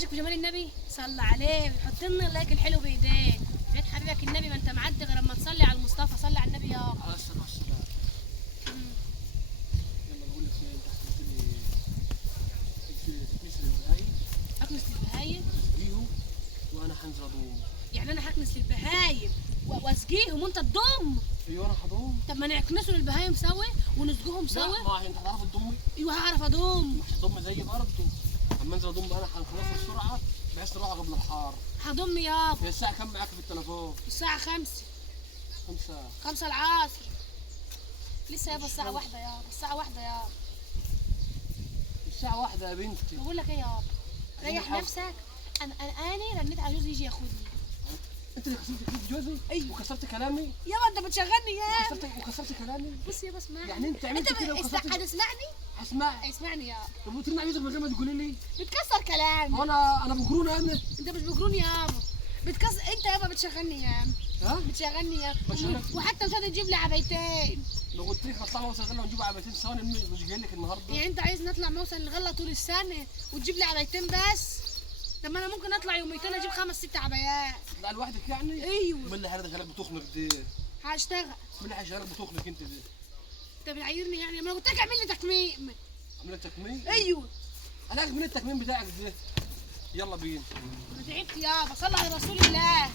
وحشك في جمال النبي؟ صلى عليه ويحط لنا اللايك الحلو بايديه. بيت حبيبك النبي، ما انت معدي غير اما تصلي على المصطفى. صلي على النبي يابا. على الصلاة والسلام. يلا بقول لك ايه، انت هتكنس البهايم. اكنس للبهايم؟ تسقيهم وانا هنزل اضوم. يعني انا هكنس للبهايم واسقيهم وانت تضم؟ ايوه انا هضوم. طب ما نكنسوا للبهايم سوا ونسقوهم لا سوا. ما انت هتعرف تضمي؟ ايوه هعرف اضم. مش هتضم زيي برضه. اما انزل اضم انا هنخلصها بسرعه بحيث نروح قبل الحار. هضم يابا. هي الساعه كام معاك في التليفون؟ الساعة 5. 5. 5 العصر. لسه يابا الساعة 1 يابا، الساعة 1 يابا. الساعه 1 يا بنتي. بقول لك ايه يابا، ريح حاضر. نفسك. انا رنيت على جوزي يجي ياخدني. انت اللي كسرت كلمه جوزي؟ ايوه. وكسرت كلامي؟ يابا انت بتشغلني يا. وكسرت كلامي؟ بص يابا اسمعني. يعني انت عملت كده وكسرت؟ هتسمعني؟ هسمعك. اسمعني يابا. طب وتمنع جوزك من غير ما تقولي لي؟ بتكسر كلامي. هو انا بكرون انا؟ انت مش بجروني يابا. بتكسر انت يابا، بتشغلني يابا. ها؟ بتشغلني يابا. بشغلك؟ وحتى مش هتجيب لي عبايتين. لو قلت لك نطلع موسم غله ونجيب عبايتين ثواني مش جاي لك النهارده. يعني انت عايز نطلع موسم الغله طول السنه وتجيب لي عبايتين بس؟ طب ما انا ممكن اطلع يوميتين اجيب 5 6 عبايات. تطلع لوحدك يعني؟ ايوه. مين اللي هيشغلك بتخنق دي؟ هشتغل. مين اللي هيشغلك بتخنق انت دي؟ انت بتعيرني يعني؟ ما انا قلت لك اعمل لي تكميم. عامل لك تكميم؟ ايوه. انا من التكميم بتاعك ده. يلا بينا. انا تعبت يابا. صلى على رسول الله.